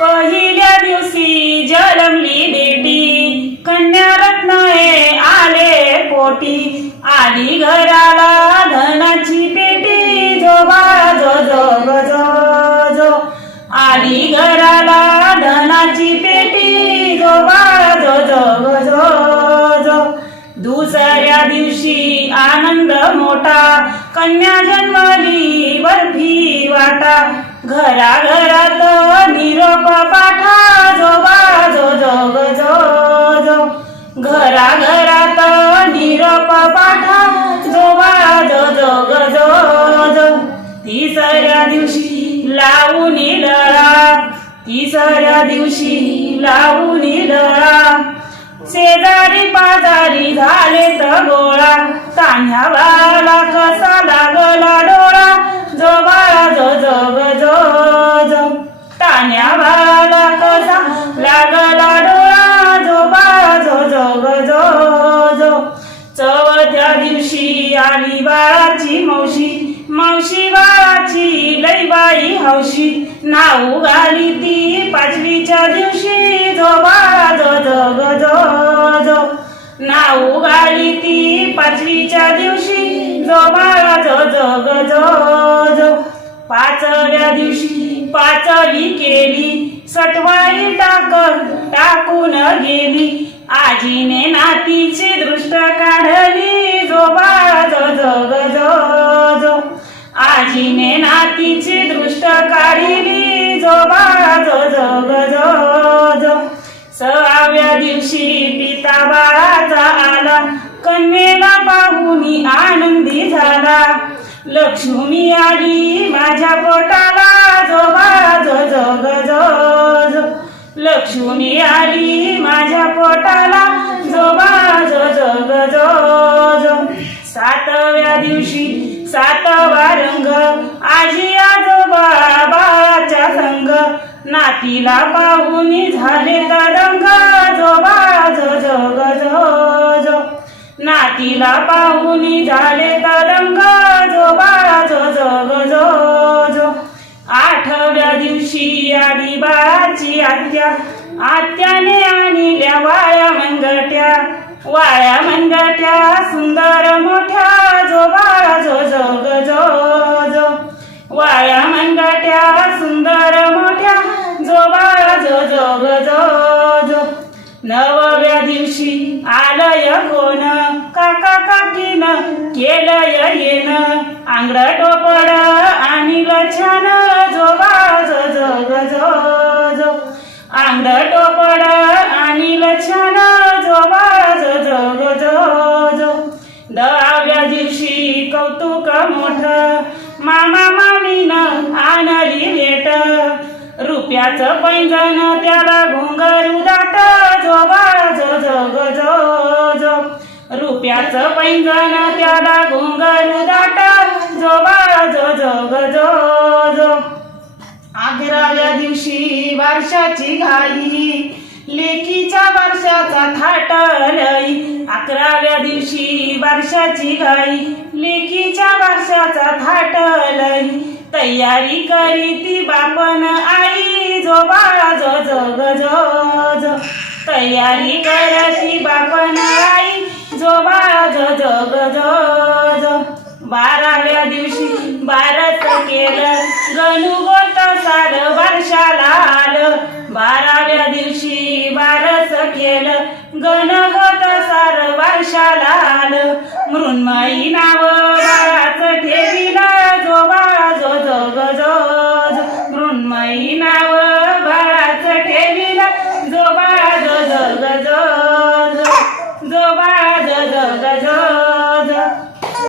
पहिल्या दिवशी जलमली बेटी कन्या रत्नये आले पोटी. आली घराला धनाची पेटी. जो बाळा जो जो जो जो. आली घराला धनाची पेटी. जो बाळा जो जो जो जो. दुसऱ्या दिवशी आनंद मोठा. कन्या जन्मली बर्फी वाटा. घरा घरात दिवशी लावून लळा तिसऱ्या दिवशी लावून लळा शेजारी पाजारी झाले तर गोळा. तान्ह्या कसा लागला डोळा? जोबाळा जो जग जो जो. कसा लागला डोळा? जोबाळा जो जग जो जो. चवथ्या दिवशी आली बाळाची मावशी. मावशी मावशी नाऊ घाली ती पाचवीच्या दिवशी जो जो जो जो नाऊ घाली ती पाचवीच्या दिवशी जो जो जो जो जो. पाचव्या दिवशी पाचवी केली सटवाई टाक टाकून गेली. आजीने नातीची दृष्ट काढली आजीने नातीची दृष्ट काढिली. जो बाळा जग जो सहाव्या दिवशी पिता बाळाचा आला. कन्येला पाहुनी आनंदी झाला. लक्ष्मी आली माझ्या पोटाला. जो बाळा जग जो लक्ष्मी आली माझ्या पोटाला. जो बाळा जग जो. सातव्या दिवशी सातवा नातीला पाहुनी झाले तरंग जो बाळा जो जो जो. जो नातीला पाहुनी झाले तरंग जो बाळा जो जो जो. जो आठव्या दिवशी आडीबाची आत्या. आत्याने आणल्या वाया मंगट्या. वाया मंगट्या सुंदर नवव्या दिवशी आलय कोण? काका काकीन केलंय येन. आंगड टोपड आणि छान जो जोग जो जो. आंगड टोपड आणि छान जो बाळा जो जो. दहाव्या दिवशी कौतुक मोठ. मामा मामीन आणली भेट. रुपयाचं पैंजण त्याला घुंगरू दाट त्याच पैंजण त्याला घुंगरू दाट जो बाळा जो जो जो जो. अकराव्या दिवशी वर्षाची घाई लेकीच्या वर्षाचा थाट लई अकराव्या दिवशी वर्षाची घाई लेकीच्या वर्षाचा थाट लई तयारी करी ती बापन आई जो बाळा जो जो जो जो. तयारी करती बापन आई जो जो बाराव्या दिवशी बाराच केलं. गणू गोट सार वर्षाला आलं. बाराव्या दिवशी बाराच केलं. गण गोट सार वर्षाला आलं. मृण्मयी नाव